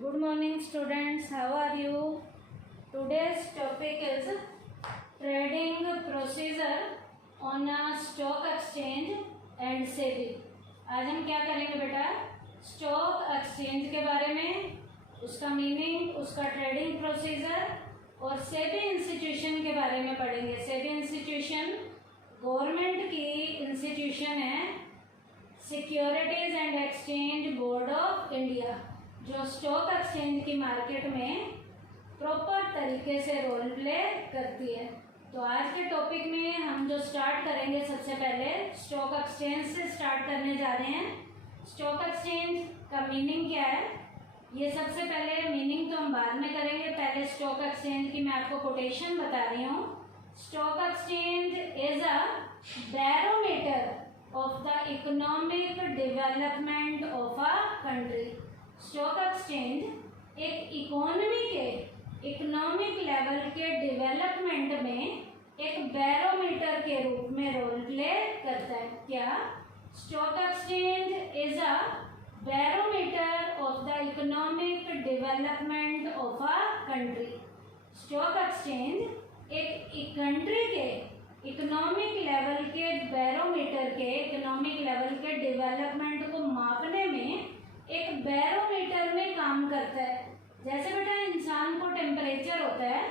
Good morning students, how are you? Today's topic is trading procedure on a stock exchange and SEBI. आज हम क्या करेंगे बेटा? Stock exchange के बारे में, उसका मीनिंग, उसका ट्रेडिंग प्रोसीजर और सेबी इंस्टीट्यूशन के बारे में पढ़ेंगे। सेबी इंस्टीट्यूशन गवर्नमेंट की इंस्टीट्यूशन है, securities and exchange board of India, जो स्टॉक एक्सचेंज की मार्केट में प्रॉपर तरीके से रोल प्ले करती है। तो आज के टॉपिक में हम जो स्टार्ट करेंगे, सबसे पहले स्टॉक एक्सचेंज से स्टार्ट करने जा रहे हैं। स्टॉक एक्सचेंज का मीनिंग क्या है, ये सबसे पहले मीनिंग तो हम बाद में करेंगे। पहले स्टॉक एक्सचेंज की मैं आपको कोटेशन बता रही हूँ। Stock exchange is a barometer of the economic development of a country. Stock exchange एक इकोनॉमी के, इकोनॉमिक लेवल के डेवलपमेंट में एक बैरोमीटर के रूप में रोल प्ले करता है। क्या? Stock exchange is a barometer of the economic development of a country. Stock exchange एक कंट्री के इकोनॉमिक लेवल के बैरोमीटर के, इकोनॉमिक लेवल के डेवलपमेंट को मापने में एक बैरोमीटर में काम करता है। जैसे बेटा इंसान को टेम्परेचर होता है,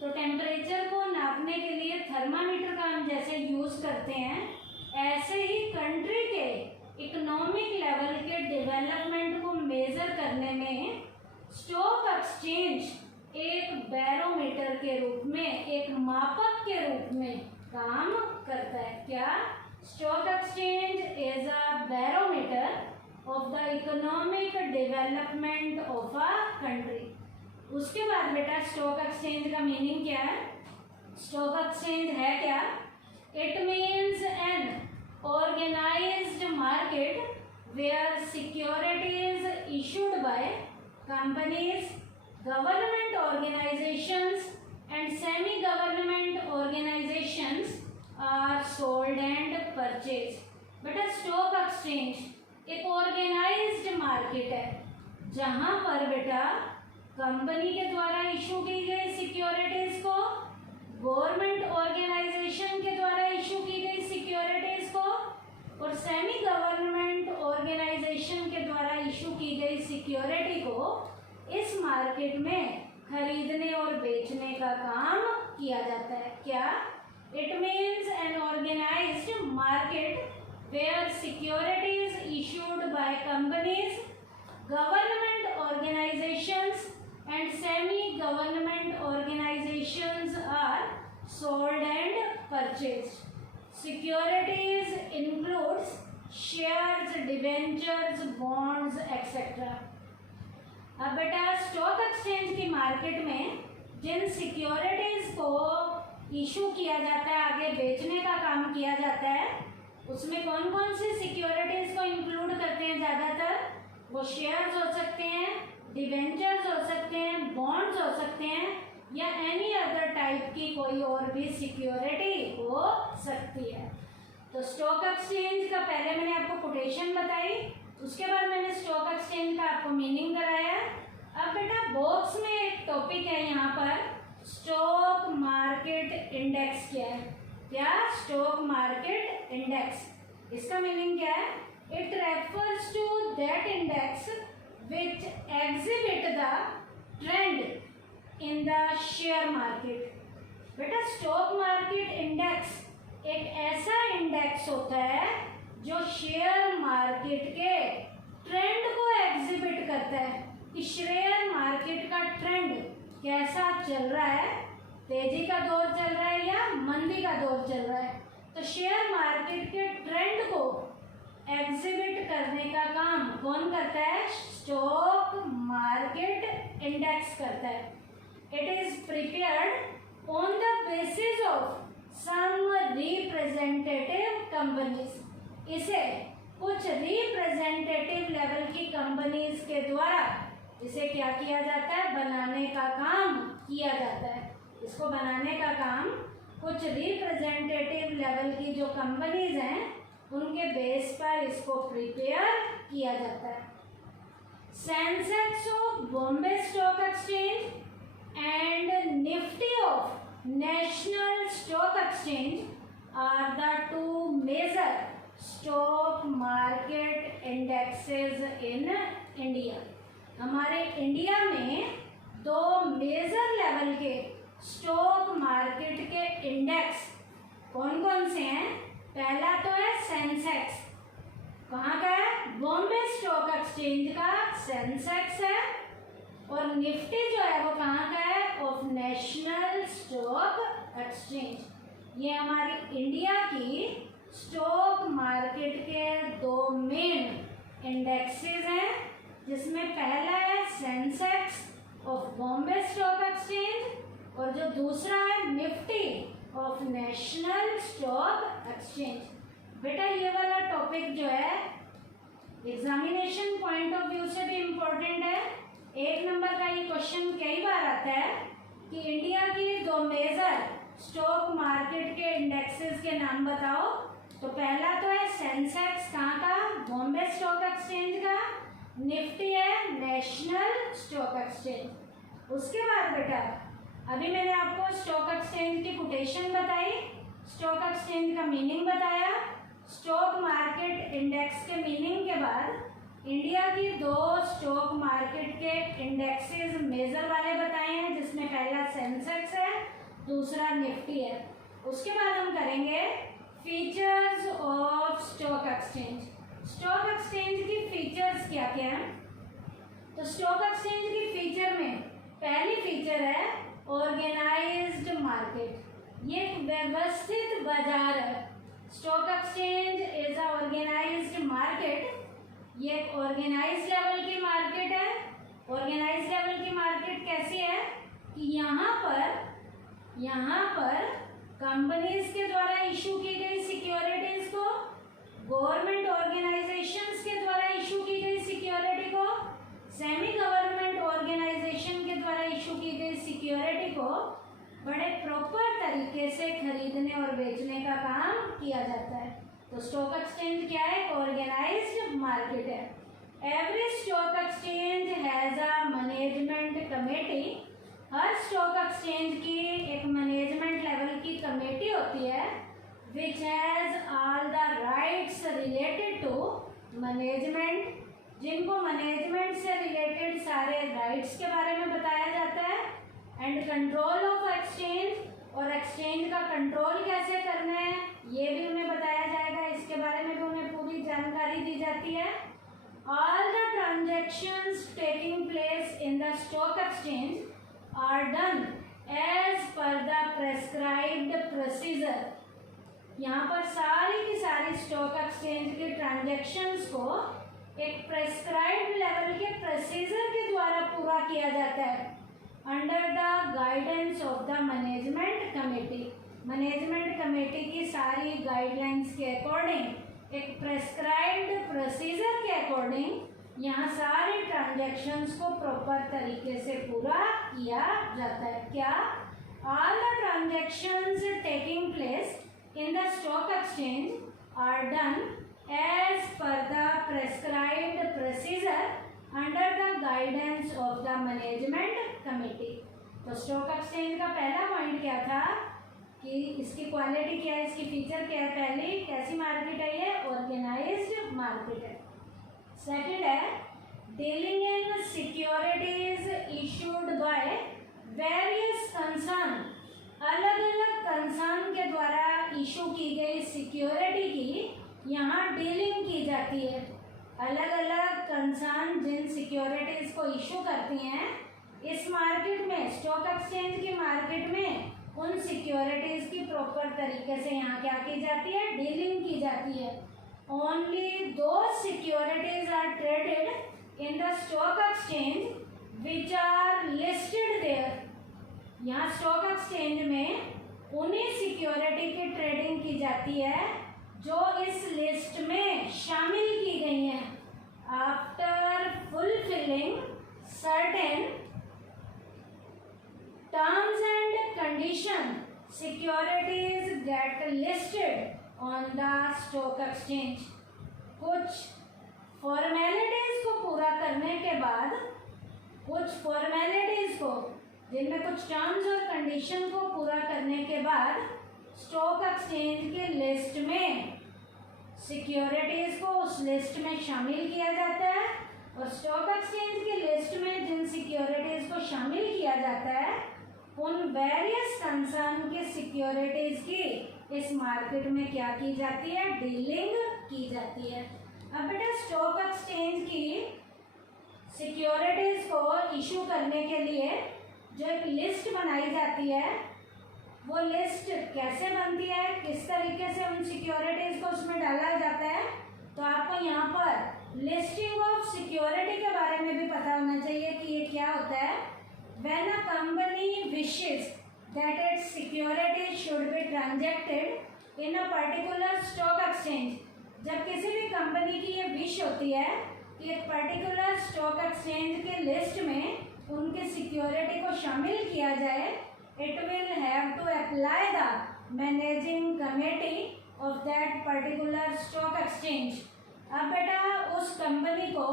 तो टेम्परेचर को नापने के लिए थर्मामीटर का हम जैसे यूज़ करते हैं, ऐसे ही कंट्री के इकोनॉमिक लेवल के डेवलपमेंट को मेजर करने में स्टॉक एक्सचेंज एक बैरोमीटर के रूप में, एक मापक के रूप में काम करता है। क्या? Stock exchange is a barometer of the economic development of a country. उसके बाद बेटा स्टॉक एक्सचेंज का मीनिंग क्या है? स्टॉक एक्सचेंज है क्या? It means an organised market where securities issued by companies, government organisations and semi government organisations are sold and purchase. बेटा stock exchange एक ऑर्गेनाइज्ड मार्केट है, जहां पर बेटा कंपनी के द्वारा इशू की गई सिक्योरिटीज को, गवर्नमेंट ऑर्गेनाइजेशन के द्वारा इशू की गई सिक्योरिटीज को और सेमी गवर्नमेंट ऑर्गेनाइजेशन के द्वारा इशू की गई सिक्योरिटी को इस मार्केट में खरीदने और बेचने का काम किया जाता है। क्या? It means an organised market where securities issued by companies, government organizations and semi-government organizations are sold and purchased. Securities includes shares, debentures, bonds, etc. अब बेटा स्टॉक एक्सचेंज की मार्केट में जिन सिक्योरिटीज को इशू किया जाता है, आगे बेचने का काम किया जाता है, उसमें कौन कौन सी सिक्योरिटीज को इंक्लूड करते हैं? ज़्यादातर वो शेयर्स हो सकते हैं, डिबेंचर्स हो सकते हैं, बॉन्ड्स हो सकते हैं, या एनी अदर टाइप की कोई और भी सिक्योरिटी हो सकती है। तो स्टॉक एक्सचेंज का पहले मैंने आपको कोटेशन बताई, उसके बाद मैंने स्टॉक एक्सचेंज का आपको मीनिंग कराया। अब बेटा बॉक्स में एक टॉपिक है यहाँ पर, स्टॉक मार्केट इंडेक्स क्या है? क्या? स्टॉक मार्केट इंडेक्स, इसका मीनिंग क्या है? It refers to that index which exhibit the trend in the share market. बेटा स्टॉक मार्केट इंडेक्स एक ऐसा इंडेक्स होता है जो शेयर मार्केट के ट्रेंड को एग्जिबिट करता है कि शेयर मार्केट का ट्रेंड कैसा चल रहा है, तेजी का दौर चल रहा है या मंदी का दौर चल रहा है। तो शेयर मार्केट के ट्रेंड को एग्जिबिट करने का काम कौन करता है? स्टॉक मार्केट इंडेक्स करता है। It is prepared on the basis of some representative companies. इसे कुछ रिप्रेजेंटेटिव लेवल की कंपनीज के द्वारा इसे क्या किया जाता है? बनाने का काम किया जाता है। इसको बनाने का काम कुछ रिप्रेजेंटेटिव लेवल की जो कंपनीज हैं उनके बेस पर इसको प्रिपेयर किया जाता है। Sensex of Bombay stock exchange and Nifty of National Stock Exchange are the two major stock market indexes in India. हमारे इंडिया में दो मेजर लेवल के स्टॉक मार्केट के इंडेक्स कौन कौन से हैं? पहला तो है सेंसेक्स, कहाँ का है? बॉम्बे स्टॉक एक्सचेंज का सेंसेक्स है। और निफ्टी जो है वो कहाँ का है? Of national stock exchange. ये हमारी इंडिया की स्टॉक मार्केट के दो मेन इंडेक्सेस हैं, जिसमें पहला है Sensex of Bombay stock exchange और जो दूसरा है Nifty of national stock exchange. बेटा ये वाला टॉपिक जो है एग्जामिनेशन पॉइंट ऑफ व्यू से भी इम्पोर्टेंट है। एक नंबर का ये क्वेश्चन कई बार आता है कि इंडिया की दो मेजर स्टॉक मार्केट के इंडेक्सेस के नाम बताओ। तो पहला तो है सेंसेक्स, कहाँ का? बॉम्बे स्टॉक एक्सचेंज का। निफ्टी है नेशनल स्टॉक एक्सचेंज। उसके बाद बेटा अभी मैंने आपको स्टॉक एक्सचेंज की कोटेशन बताई, स्टॉक एक्सचेंज का मीनिंग बताया, स्टॉक मार्केट इंडेक्स के मीनिंग के बाद इंडिया की दो स्टॉक मार्केट के इंडेक्सेस मेजर वाले बताए हैं, जिसमें पहला सेंसेक्स है, दूसरा निफ्टी है। उसके बाद हम करेंगे features of stock exchange. Stock exchange की फीचर्स क्या क्या हैं? तो स्टॉक एक्सचेंज की फीचर में पहली फीचर है ऑर्गेनाइज्ड मार्केट। ये एक व्यवस्थित बाजार है। Stock exchange is a organised market. ये एक ऑर्गेनाइज लेवल की मार्केट है। ऑर्गेनाइज लेवल की मार्केट कैसी है कि यहाँ पर कंपनीज के द्वारा इशू की गई सिक्योरिटीज को, गवर्नमेंट ऑर्गेनाइजेशंस के द्वारा इशू की गई सिक्योरिटी को, सेमी गवर्नमेंट ऑर्गेनाइजेशन के द्वारा इशू की गई सिक्योरिटी को बड़े प्रॉपर तरीके से खरीदने और बेचने का काम किया जाता है। तो स्टॉक एक्सचेंज क्या है? ऑर्गेनाइज्ड मार्केट है। Every stock exchange has a management committee. हर स्टॉक एक्सचेंज की एक मैनेजमेंट लेवल की कमेटी होती है, which has all the rights related to management, जिनको मैनेजमेंट से रिलेटेड सारे राइट्स के बारे में बताया जाता है, एंड कंट्रोल ऑफ एक्सचेंज, और एक्सचेंज का कंट्रोल कैसे करना है ये भी उन्हें बताया जाएगा। इसके बारे में भी उन्हें पूरी जानकारी दी जाती है। All the transactions taking place in the stock exchange are done as per the prescribed procedure. यहाँ पर सारी की सारी स्टॉक एक्सचेंज के ट्रांजैक्शंस को एक प्रेस्क्राइब्ड लेवल के प्रोसीजर के द्वारा पूरा किया जाता है, under the guidance of the management committee. Management committee की सारी गाइडलाइंस के अकॉर्डिंग, एक प्रेस्क्राइब्ड प्रोसीजर के अकॉर्डिंग यहाँ सारे ट्रांजैक्शंस को प्रॉपर तरीके से पूरा किया जाता है। क्या? All the transactions taking place in the stock exchange are done as per the prescribed procedure under the guidance of the management committee. तो स्टॉक एक्सचेंज का पहला पॉइंट क्या था कि इसकी क्वालिटी क्या है, इसकी फीचर क्या है? पहली कैसी मार्केट है? ये ऑर्गेनाइज्ड मार्केट है। सेकंड है dealing in securities issued by various concern. अलग अलग कंसर्न के द्वारा इशू की गई सिक्योरिटी की यहाँ डीलिंग की जाती है। अलग अलग कंसर्न जिन सिक्योरिटीज को इशू करती हैं, इस मार्केट में, स्टॉक एक्सचेंज की मार्केट में उन सिक्योरिटीज की प्रॉपर तरीके से यहाँ क्या की जाती है? डीलिंग की जाती है। Only those securities are traded in the stock exchange which are listed there. यहाँ स्टॉक एक्सचेंज में उन्हीं सिक्योरिटी की ट्रेडिंग की जाती है जो इस लिस्ट में शामिल की गई हैं। After fulfilling certain terms and condition, securities get listed on the stock exchange। कुछ फॉर्मेलिटीज को पूरा करने के के बाद कुछ फॉर्मेलिटीज को, जिनमें कुछ टर्म्स और कंडीशन को पूरा करने के बाद स्टॉक एक्सचेंज के लिस्ट में सिक्योरिटीज को उस लिस्ट में शामिल किया जाता है। और स्टॉक एक्सचेंज की लिस्ट में जिन सिक्योरिटीज को शामिल किया जाता है उन वेरियस कंसर्न के सिक्योरिटीज की इस मार्केट में क्या की जाती है, डीलिंग की जाती है। अब बेटा स्टॉक एक्सचेंज की सिक्योरिटीज को इशू करने के लिए जो एक लिस्ट बनाई जाती है, वो लिस्ट कैसे बनती है, किस तरीके से उन सिक्योरिटीज को उसमें डाला जाता है, तो आपको यहाँ पर लिस्टिंग ऑफ सिक्योरिटी के बारे में भी पता होना चाहिए कि ये क्या होता है। When a company wishes that its security should be transacted in a particular stock exchange, जब किसी भी कंपनी की ये विश होती है कि एक पर्टिकुलर स्टॉक एक्सचेंज के लिस्ट में उनके सिक्योरिटी को शामिल किया जाए, it will have to apply the managing committee of that particular stock exchange. अब बेटा उस कंपनी को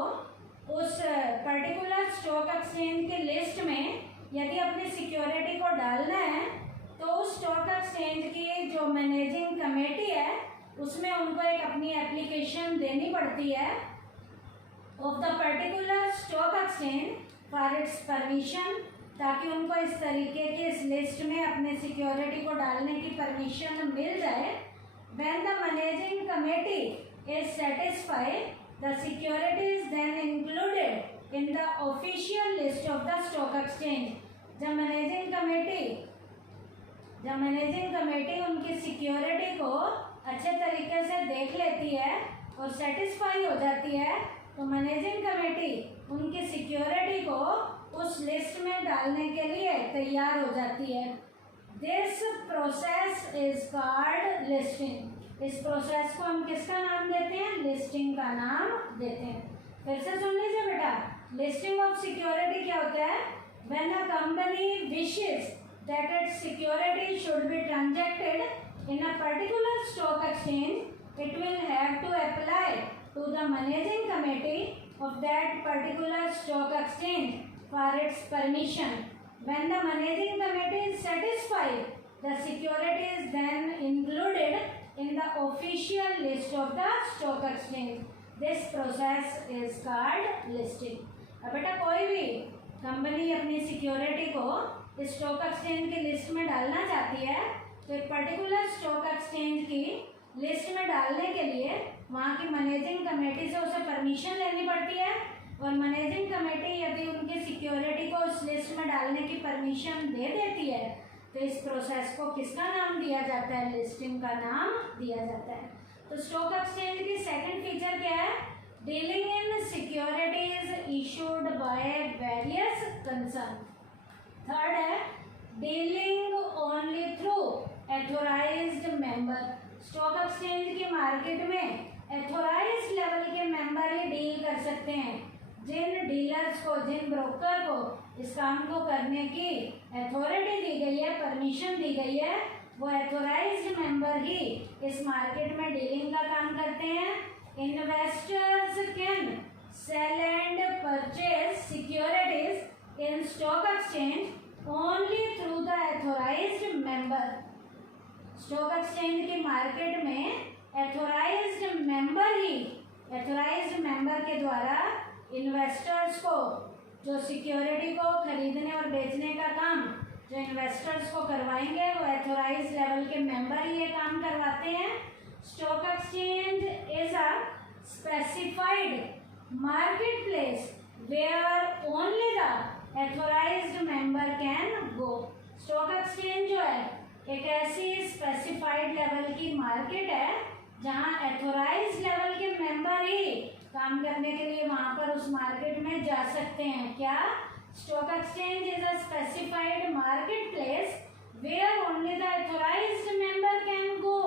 उस पर्टिकुलर स्टॉक एक्सचेंज के लिस्ट में यदि अपनी सिक्योरिटी को डालना है तो उस स्टॉक एक्सचेंज की जो मैनेजिंग कमेटी है उसमें उनको एक अपनी एप्लीकेशन देनी पड़ती है of the particular stock exchange for its permission, ताकि उनको इस तरीके की इस लिस्ट में अपने सिक्योरिटी को डालने की परमिशन मिल जाए। When the managing committee is satisfied the security is then included in the official list of the stock exchange. जब मैनेजिंग कमेटी उनकी सिक्योरिटी को अच्छे तरीके से देख लेती है और सेटिस्फाई हो जाती है तो मैनेजिंग कमेटी उनकी सिक्योरिटी को उस लिस्ट में डालने के लिए तैयार हो जाती है। This process is called listing. इस प्रोसेस को हम किसका नाम देते हैं, लिस्टिंग का नाम देते हैं। फिर से सुन लीजिए बेटा, लिस्टिंग ऑफ सिक्योरिटी क्या होता है, when a company wishes that its security should be transacted in a particular stock exchange, it will have to apply to the managing committee of that particular stock exchange for its permission. When the managing committee is satisfied, the security is then included in the official list of the stock exchange. This process is called listing. अब बेटा कोई भी company अपनी security को इस stock exchange की list में डालना चाहती है तो एक पर्टिकुलर स्टॉक एक्सचेंज की लिस्ट में डालने के लिए वहाँ की मैनेजिंग कमेटी से उसे परमिशन लेनी पड़ती है। और मैनेजिंग कमेटी यदि उनकी सिक्योरिटी को उस लिस्ट में डालने की परमिशन दे देती है तो इस प्रोसेस को किसका नाम दिया जाता है, लिस्टिंग का नाम दिया जाता है। तो स्टॉक एक्सचेंज की सेकंड फीचर क्या है, dealing in securities issued by various concern. Third है dealing only through authorised member. Stock exchange की मार्केट में एथोराइज्ड लेवल के मेंबर ही डील कर सकते हैं। जिन डीलर्स को, जिन ब्रोकर को इस काम को करने की अथॉरिटी दी गई है, परमिशन दी गई है, वो एथोराइज्ड मेंबर ही इस मार्केट में डीलिंग का काम करते हैं। Investors can sell and purchase securities in stock exchange only through the authorised member. Stock exchange की मार्केट में एथोराइज्ड मेंबर के द्वारा इन्वेस्टर्स को, जो सिक्योरिटी को खरीदने और बेचने का काम जो इन्वेस्टर्स को करवाएंगे वो एथोराइज्ड लेवल के मेंबर ही ये काम करवाते हैं। Stock exchange is a specified market place where only the authorised member can go. Stock exchange जो है एक ऐसी स्पेसिफाइड लेवल की मार्केट है जहां एथोराइज्ड लेवल के मेंबर ही काम करने के लिए वहां पर उस मार्केट में जा सकते हैं। क्या, stock exchange is a specified market place where only the authorised member can go.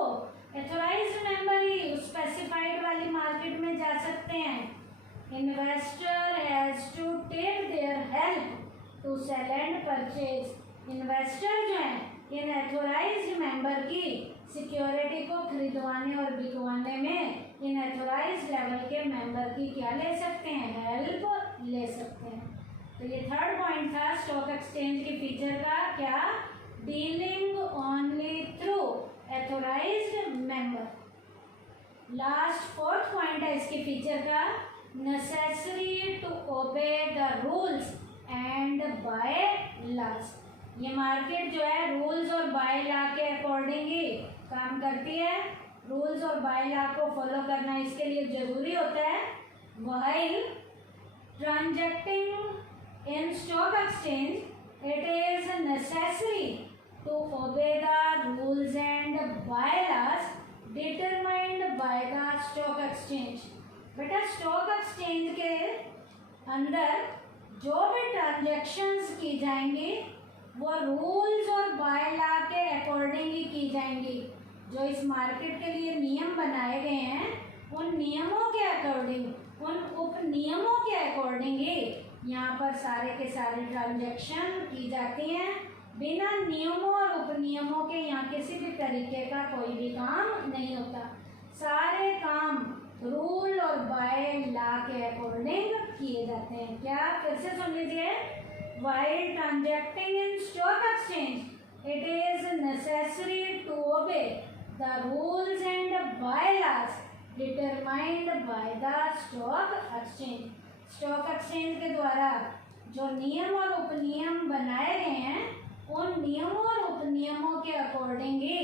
Authorised member ही उस स्पेसिफाइड वाली मार्केट में जा सकते हैं। Investor has to take their help to sell and purchase. Investor जो है इन एथोराइज्ड मेंबर की सिक्योरिटी को खरीदवाने और बिकवाने में इन एथोराइज्ड लेवल के मेंबर की क्या ले सकते हैं, हेल्प ले सकते हैं। तो ये थर्ड पॉइंट था स्टॉक एक्सचेंज के फीचर का, क्या? Dealing only through authorised member. Last fourth point है इसके फीचर का, necessary to obey the rules and bylaws. ये मार्केट जो है रूल्स और बाय लॉ के अकॉर्डिंग ही काम करती है। रूल्स और बाय लॉ को फॉलो करना इसके लिए जरूरी होता है। While transacting in stock exchange it is necessary to obey the rules and bylaws determined by the stock exchange. बेटा स्टॉक एक्सचेंज के अंदर जो भी ट्रांजैक्शंस की जाएंगी वो रूल्स और बाय लॉ के अकॉर्डिंग ही की जाएंगी। जो इस मार्केट के लिए नियम बनाए गए हैं उन नियमों के अकॉर्डिंग, उन उप नियमों के अकॉर्डिंग ही यहाँ पर सारे के सारे ट्रांजैक्शन की जाती हैं। बिना नियमों और उपनियमों के यहाँ किसी भी तरीके का कोई भी काम नहीं होता। सारे काम रूल और बाय लॉ के अकॉर्डिंग किए जाते हैं। क्या? फिर से सुन लीजिए। While transacting in stock exchange it is necessary to obey the rules and bylaws determined by the stock exchange. Stock exchange के द्वारा जो नियम और उपनियम बनाए गए हैं उन नियमों और उपनियमों के अकॉर्डिंग ही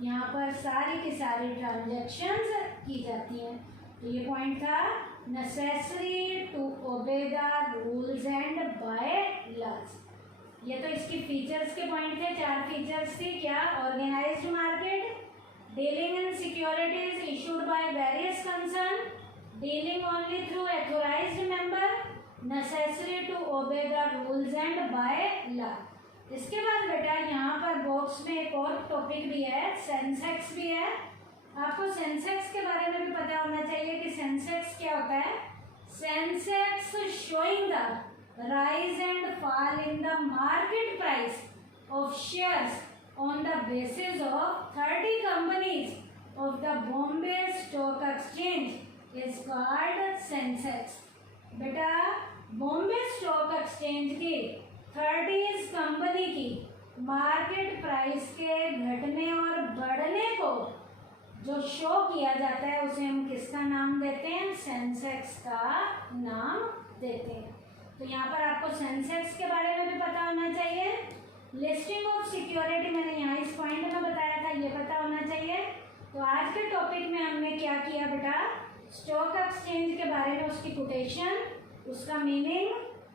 यहाँ पर सारी की सारी ट्रांजैक्शंस की जाती हैं। तो ये पॉइंट था necessary to obey the rules and bylaws. ये तो इसकी फीचर्स के पॉइंट थे, 4 फीचर्स थी। क्या? Organised market, dealing in securities issued by various concern, dealing only through authorised member, necessary to obey the rules and bylaw. इसके बाद बेटा यहाँ पर बॉक्स में एक और टॉपिक भी है, सेंसेक्स भी है। आपको सेंसेक्स के बारे में भी पता होना चाहिए कि सेंसेक्स क्या होता है। Sensex showing the rise and fall in the market price of shares on the basis of 30 companies of the Bombay stock exchange is called Sensex. बेटा बॉम्बे स्टॉक एक्सचेंज की 30 कंपनी की मार्केट प्राइस के घटने और बढ़ने को जो शो किया जाता है उसे हम किसका नाम देते हैं? सेंसेक्स का नाम देते हैं। तो यहाँ पर आपको सेंसेक्स के बारे में भी पता होना चाहिए। लिस्टिंग ऑफ सिक्योरिटी मैंने यहाँ इस पॉइंट में बताया था, ये पता होना चाहिए। तो आज के टॉपिक में हमने क्या किया बेटा? स्टॉक एक्सचेंज के बारे में उसकी कोटेशन, उसका मीनिंग,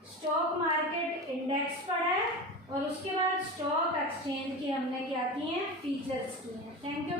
स्टॉक मार्केट इंडेक्स पढ़ा है और उसके बाद स्टॉक एक्सचेंज की हमने क्या की हैं? फीचर्स की हैं। Thank you.